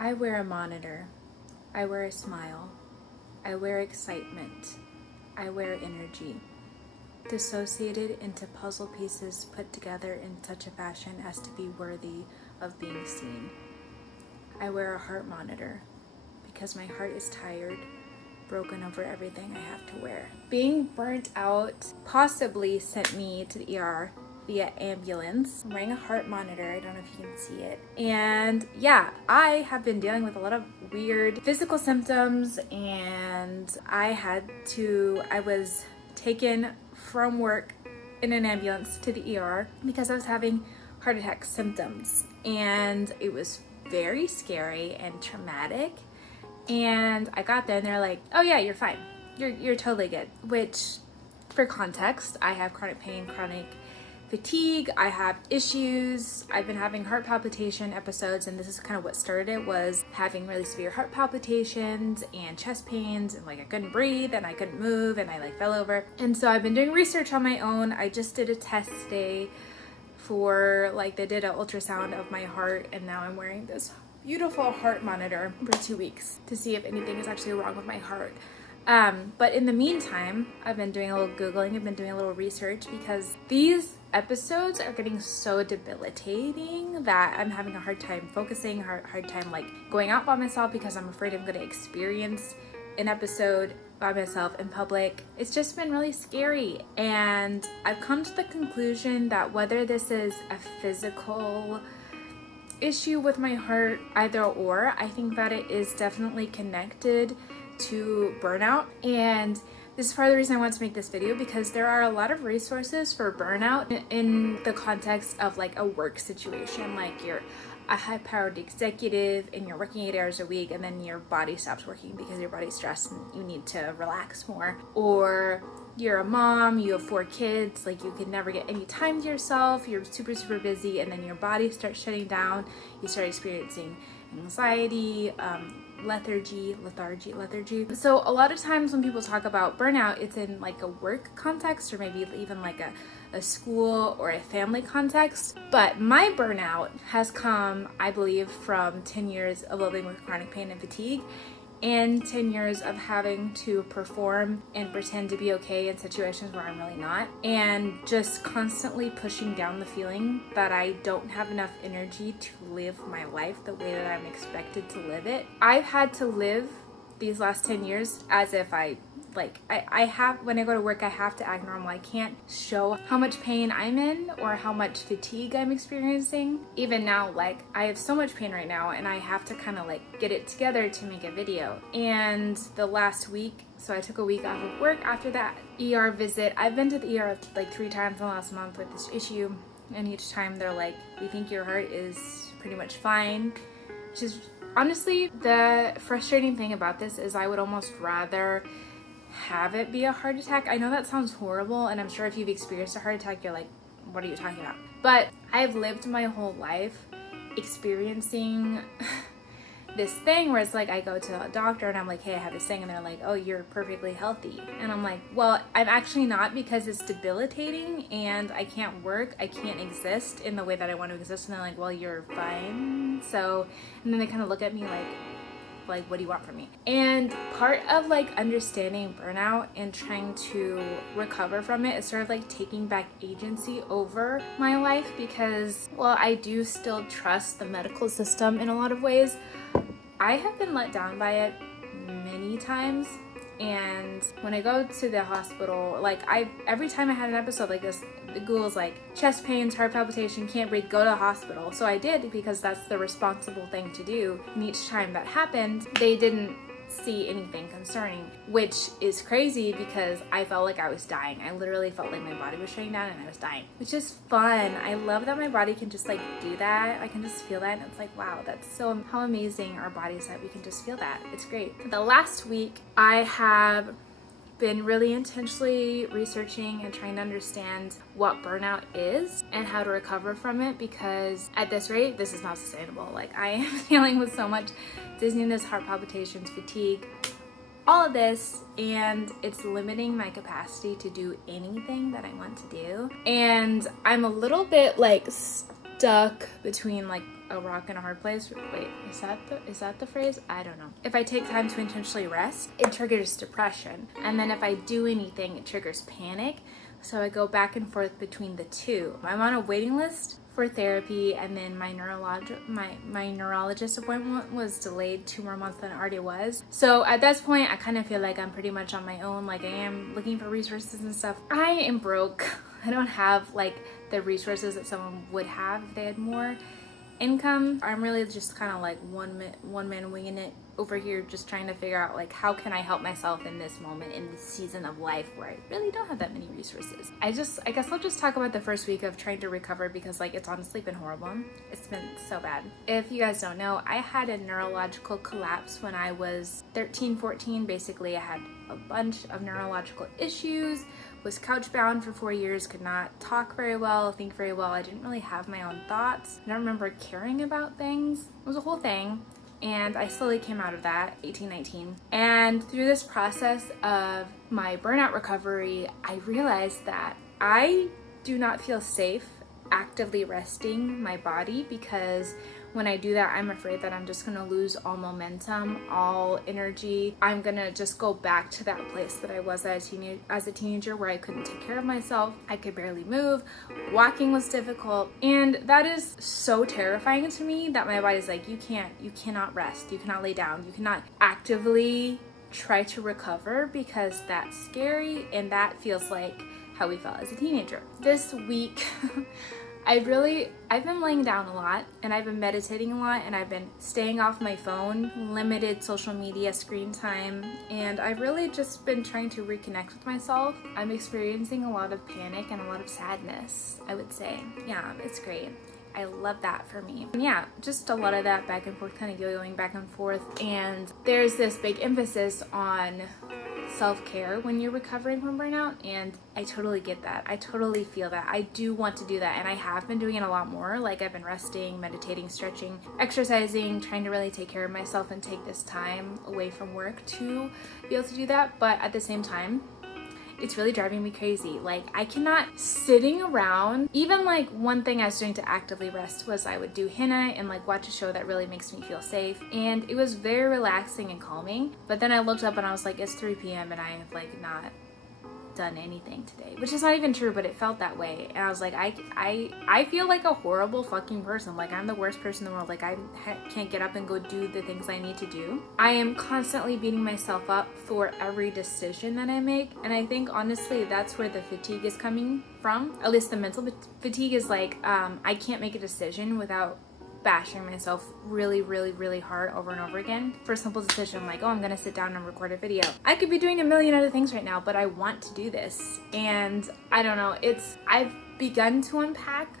I wear a monitor. I wear a smile. I wear excitement. I wear energy, dissociated into puzzle pieces put together in such a fashion as to be worthy of being seen. I wear a heart monitor because my heart is tired, broken over everything I have to wear. Being burnt out possibly sent me to the ER via ambulance. I'm wearing a heart monitor. I don't know if you can see it. And yeah, I have been dealing with a lot of weird physical symptoms, and I was taken from work in an ambulance to the ER because I was having heart attack symptoms, and it was very scary and traumatic. And I got there and they're like, oh yeah, you're fine. You're totally good. Which, for context, I have chronic pain, chronic fatigue, I have issues. I've been having heart palpitation episodes, and this is kind of what started it, was having really severe heart palpitations and chest pains, and like I couldn't breathe and I couldn't move and I like fell over. And so I've been doing research on my own. I just did a test today for they did an ultrasound of my heart, and now I'm wearing this beautiful heart monitor for 2 weeks to see if anything is actually wrong with my heart. But in the meantime, I've been doing a little Googling, I've been doing a little research, because these episodes are getting so debilitating that I'm having a hard time focusing, hard time going out by myself, because I'm afraid I'm going to experience an episode by myself in public. It's just been really scary, and I've come to the conclusion that whether this is a physical issue with my heart, either or, I think that it is definitely connected to burnout. And this is part of the reason I want to make this video, because there are a lot of resources for burnout in the context of a work situation. Like you're a high-powered executive and you're working 8 hours a week, and then your body stops working because your body's stressed and you need to relax more. Or you're a mom, you have 4 kids, you could never get any time to yourself, you're super busy, and then your body starts shutting down, you start experiencing anxiety, lethargy. So a lot of times when people talk about burnout, it's in a work context, or maybe even a school or a family context. But my burnout has come, I believe, from 10 years of living with chronic pain and fatigue, and 10 years of having to perform and pretend to be okay in situations where I'm really not, and just constantly pushing down the feeling that I don't have enough energy to live my life the way that I'm expected to live it. I've had to live these last 10 years as if I have, when I go to work, I have to act normal. I can't show how much pain I'm in or how much fatigue I'm experiencing. Even now, I have so much pain right now, and I have to kind of get it together to make a video. And the last week, so I took a week off of work after that ER visit. I've been to the ER 3 times in the last month with this issue, and each time they're like, we think your heart is pretty much fine. Which is honestly, the frustrating thing about this is I would almost rather have it be a heart attack. I know that sounds horrible, and I'm sure if you've experienced a heart attack, you're like, what are you talking about? But I've lived my whole life experiencing this thing where it's I go to a doctor and I'm like, hey, I have this thing, and they're like, oh, you're perfectly healthy. And I'm like, well, I'm actually not, because it's debilitating and I can't work, I can't exist in the way that I want to exist. And they're like, well, you're fine. So, and then they kind of look at me like, what do you want from me? And part of understanding burnout and trying to recover from it is sort of taking back agency over my life, because while I do still trust the medical system in a lot of ways, I have been let down by it many times. And when I go to the hospital, every time I had an episode like this, Google's chest pains, heart palpitation, can't breathe, go to the hospital. So I did, because that's the responsible thing to do. And each time that happened, they didn't see anything concerning, which is crazy, because I felt like I was dying. I literally felt like my body was shutting down and I was dying, which is fun. I love that my body can just do that. I can just feel that, and it's wow, that's so, how amazing our bodies that we can just feel that. It's great. The last week, I have been really intentionally researching and trying to understand what burnout is and how to recover from it, because at this rate, this is not sustainable. I am dealing with so much dizziness, heart palpitations, fatigue, all of this, and it's limiting my capacity to do anything that I want to do. And I'm a little bit stuck between a rock in a hard place. Wait, is that the phrase? I don't know. If I take time to intentionally rest, it triggers depression. And then if I do anything, it triggers panic. So I go back and forth between the two. I'm on a waiting list for therapy, and then my neurologist appointment was delayed 2 more months than it already was. So at this point, I kind of feel like I'm pretty much on my own. Like, I am looking for resources and stuff. I am broke. I don't have like the resources that someone would have if they had more income. I'm really just kind of like one man winging it over here, just trying to figure out like, how can I help myself in this moment, in this season of life where I really don't have that many resources. I guess I'll just talk about the first week of trying to recover, because like, it's honestly been horrible. It's been so bad. If you guys don't know, I had a neurological collapse when I was 13, 14. Basically, I had a bunch of neurological issues, was couch bound for 4 years, could not talk very well, think very well. I didn't really have my own thoughts. I don't remember caring about things. It was a whole thing. And I slowly came out of that, 18, 19. And through this process of my burnout recovery, I realized that I do not feel safe actively resting my body, because when I do that, I'm afraid that I'm just gonna lose all momentum, all energy. I'm gonna just go back to that place that I was as a teenager, where I couldn't take care of myself. I could barely move. Walking was difficult. And that is so terrifying to me, that my body's like, you cannot rest. You cannot lay down. You cannot actively try to recover, because that's scary, and that feels like how we felt as a teenager. This week, I've been laying down a lot, and I've been meditating a lot, and I've been staying off my phone, limited social media screen time, and I've really just been trying to reconnect with myself. I'm experiencing a lot of panic and a lot of sadness, I would say. Yeah, it's great. I love that for me. And yeah, just a lot of that back and forth, kind of yo-yoing back and forth. And there's this big emphasis on self-care when you're recovering from burnout, and I totally get that. I totally feel that. I do want to do that, and I have been doing it a lot more. Like, I've been resting, meditating, stretching, exercising, trying to really take care of myself and take this time away from work to be able to do that. But at the same time, it's really driving me crazy. Like, I cannot sitting around. Even like, one thing I was doing to actively rest was I would do henna and like watch a show that really makes me feel safe, and it was very relaxing and calming. But then I looked up and I was like, it's 3 p.m. and I have like not done anything today, which is not even true, but it felt that way. And I was like, I feel like a horrible fucking person. Like, I'm the worst person in the world. Like, I can't get up and go do the things I need to do. I am constantly beating myself up for every decision that I make, and I think honestly that's where the fatigue is coming from. At least the mental fatigue is like, I can't make a decision without bashing myself really, really, really hard over and over again for a simple decision like, oh, I'm gonna sit down and record a video. I could be doing a million other things right now, but I want to do this. And I don't know, I've begun to unpack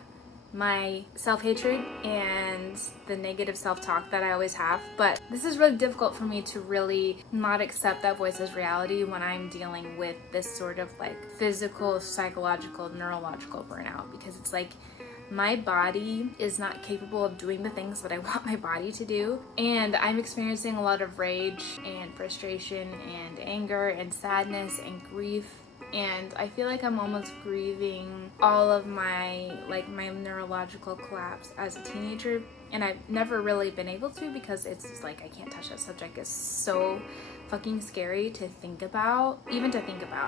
my self-hatred and the negative self-talk that I always have, but this is really difficult for me to really not accept that voice as reality when I'm dealing with this sort of like physical, psychological, neurological burnout, because it's like, my body is not capable of doing the things that I want my body to do. And I'm experiencing a lot of rage and frustration and anger and sadness and grief. And I feel like I'm almost grieving all of my neurological collapse as a teenager. And I've never really been able to, because it's just like, I can't touch that subject. It's so fucking scary to think about,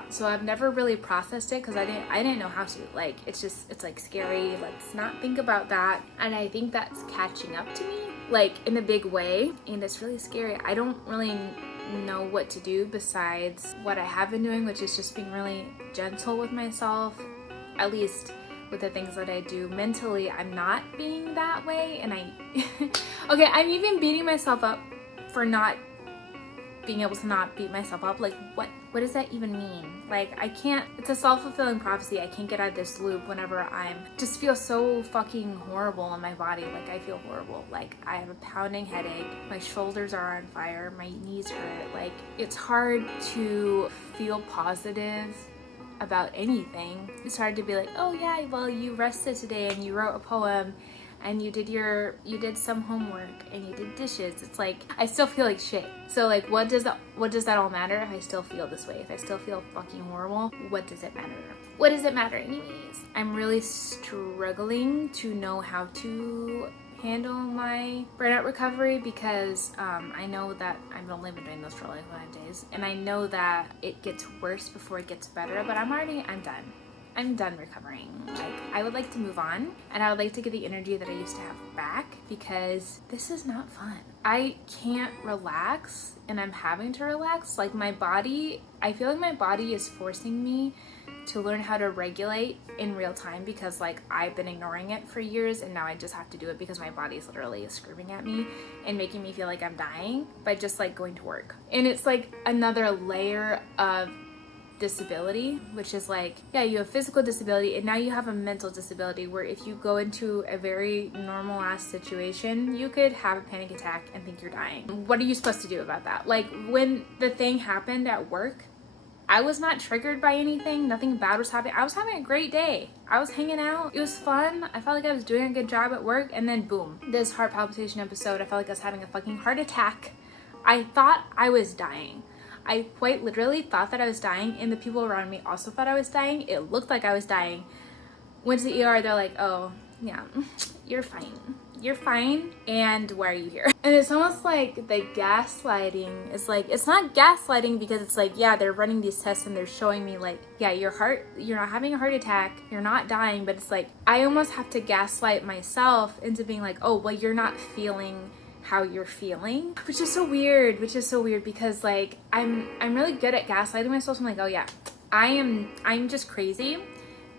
so I've never really processed it, because I didn't know how to. Like, it's like scary. Let's not think about that. And I think that's catching up to me, like, in a big way, and it's really scary. I don't really know what to do besides what I have been doing, which is just being really gentle with myself, at least with the things that I do. Mentally, I'm not being that way, and okay, I'm even beating myself up for not being able to not beat myself up. Like, what does that even mean? Like, I can't, it's a self-fulfilling prophecy. I can't get out of this loop whenever just feel so fucking horrible in my body. Like, I feel horrible. Like, I have a pounding headache. My shoulders are on fire. My knees hurt. Like, it's hard to feel positive about anything. It's hard to be like, oh yeah, well, you rested today and you wrote a poem and you did some homework and you did dishes. It's like, I still feel like shit. So like, what does that all matter if I still feel this way? If I still feel fucking horrible, what does it matter? What does it matter anyways? I'm really struggling to know how to handle my burnout recovery because I know that I've only been doing this for like 5 days, and I know that it gets worse before it gets better, but I'm done. I'm done recovering. Like, I would like to move on, and I would like to get the energy that I used to have back, because this is not fun. I can't relax, and I'm having to relax. Like, my body, I feel like my body is forcing me to learn how to regulate in real time, because like I've been ignoring it for years, and now I just have to do it because my body is literally screaming at me and making me feel like I'm dying by just like going to work. And it's like another layer of disability, which is like, yeah, you have physical disability, and now you have a mental disability, where if you go into a very normal ass situation, you could have a panic attack and think you're dying. What are you supposed to do about that? Like, when the thing happened at work, I was not triggered by anything. Nothing bad was happening. I was having a great day. I was hanging out. It was fun. I felt like I was doing a good job at work, and then boom, this heart palpitation episode, I felt like I was having a fucking heart attack. I thought I was dying. I quite literally thought that I was dying, and the people around me also thought I was dying. It looked like I was dying. Went to the ER, they're like, oh, yeah, you're fine. You're fine, and why are you here? And it's almost like the gaslighting is like, it's not gaslighting, because it's like, yeah, they're running these tests and they're showing me like, yeah, you're not having a heart attack, you're not dying, but it's like, I almost have to gaslight myself into being like, oh, well, you're not feeling how you're feeling, which is so weird, because like I'm really good at gaslighting myself. So I'm like, oh yeah, I'm just crazy,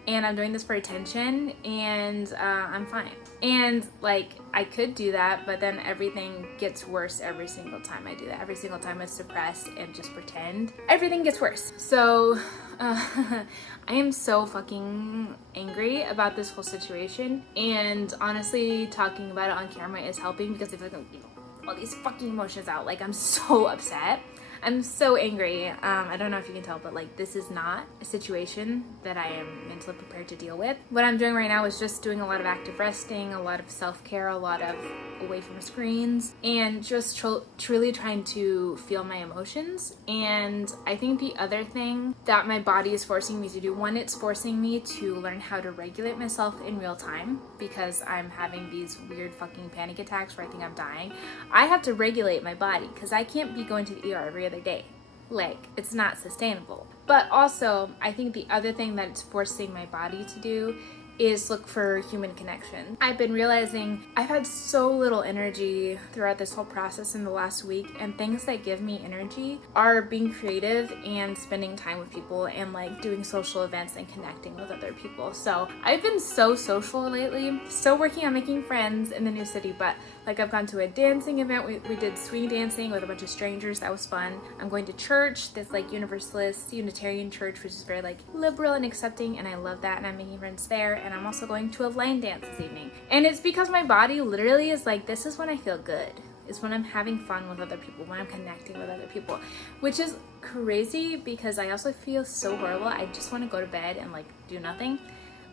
and I'm doing this for attention, and I'm fine. And like, I could do that, but then everything gets worse every single time I do that. Every single time I suppress and just pretend, everything gets worse. So I am so fucking angry about this whole situation, and honestly, talking about it on camera is helping, because I feel like I'm getting all these fucking emotions out. Like, I'm so upset. I'm so angry. I don't know if you can tell, but like, this is not a situation that I am mentally prepared to deal with. What I'm doing right now is just doing a lot of active resting, a lot of self-care, a lot of away from screens, and just truly trying to feel my emotions. And I think the other thing that my body is forcing me to do, one, it's forcing me to learn how to regulate myself in real time, because I'm having these weird fucking panic attacks where I think I'm dying. I have to regulate my body, because I can't be going to the ER every other day. Like, it's not sustainable. But also, I think the other thing that it's forcing my body to do is look for human connection. I've been realizing I've had so little energy throughout this whole process in the last week, and things that give me energy are being creative and spending time with people, and like doing social events and connecting with other people. So I've been so social lately, still working on making friends in the new city, but like, I've gone to a dancing event. We did swing dancing with a bunch of strangers. That was fun. I'm going to church, this like Universalist Unitarian church, which is very like liberal and accepting, and I love that, and I'm making friends there. And I'm also going to a line dance this evening. And it's because my body literally is like, this is when I feel good. It's when I'm having fun with other people, when I'm connecting with other people, which is crazy, because I also feel so horrible. I just want to go to bed and like do nothing,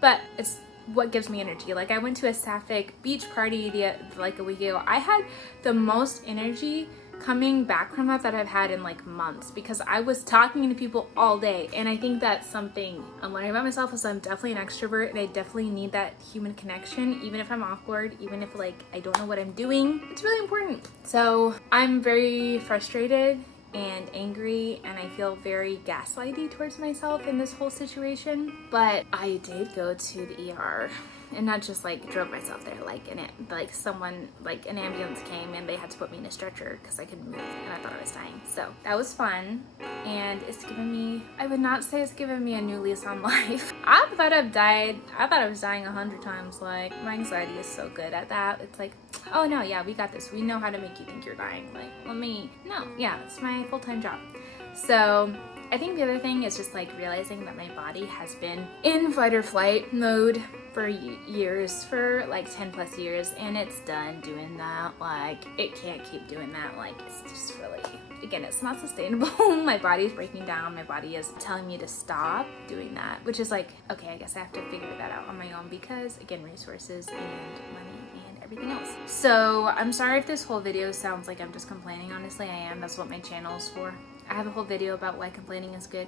but it's what gives me energy. Like, I went to a Sapphic beach party like a week ago. I had the most energy coming back from that I've had in like months, because I was talking to people all day. And I think that's something I'm learning about myself, is I'm definitely an extrovert, and I definitely need that human connection, even if I'm awkward, even if like I don't know what I'm doing. It's really important. So I'm very frustrated and angry, and I feel very gaslighty towards myself in this whole situation. But I did go to the ER, and not just like drove myself there, like an ambulance came and they had to put me in a stretcher because I couldn't move, and I thought I was dying. So that was fun, and it's given me, I would not say it's given me a new lease on life. I thought I was dying 100 times. Like, my anxiety is so good at that. It's like, oh no, yeah, we got this. We know how to make you think you're dying. Like, it's my full-time job. So I think the other thing is just like realizing that my body has been in fight or flight mode for years, for like 10 plus years, and it's done doing that. Like, it can't keep doing that. Like, it's just really, again, it's not sustainable. My body is breaking down. My body is telling me to stop doing that, which is like, okay, I guess I have to figure that out on my own, because again, resources and money and everything else. So I'm sorry if this whole video sounds like I'm just complaining. Honestly, I am. That's what my channel is for. I have a whole video about why complaining is good.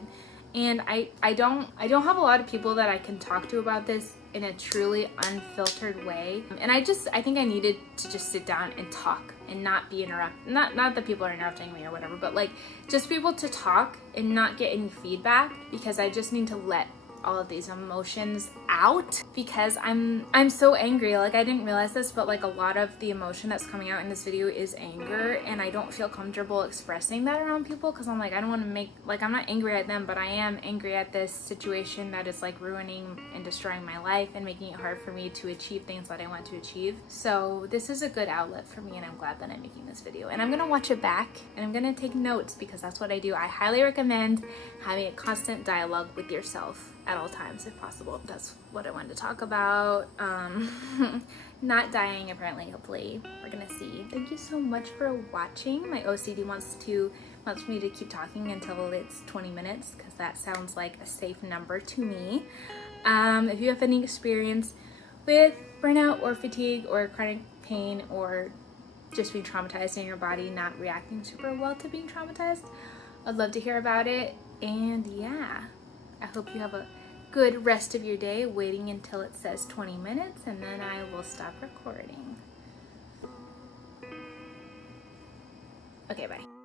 And I don't have a lot of people that I can talk to about this in a truly unfiltered way. And I think I needed to just sit down and talk and not be interrupted. Not that people are interrupting me or whatever, but like just be able to talk and not get any feedback, because I just need to let all of these emotions out, because I'm so angry. Like, I didn't realize this, but like a lot of the emotion that's coming out in this video is anger, and I don't feel comfortable expressing that around people, because I'm like, I don't want to make, like, I'm not angry at them, but I am angry at this situation that is like ruining and destroying my life and making it hard for me to achieve things that I want to achieve. So this is a good outlet for me, and I'm glad that I'm making this video, and I'm gonna watch it back and I'm gonna take notes, because that's what I do. I highly recommend having a constant dialogue with yourself at all times if possible. That's what I wanted to talk about. Not dying, apparently. Hopefully we're gonna see. Thank you so much for watching. My OCD wants me to keep talking until it's 20 minutes, because that sounds like a safe number to me. If you have any experience with burnout or fatigue or chronic pain, or just being traumatized in your body, not reacting super well to being traumatized, I'd love to hear about it. And yeah, I hope you have a good rest of your day, waiting until it says 20 minutes, and then I will stop recording. Okay, bye.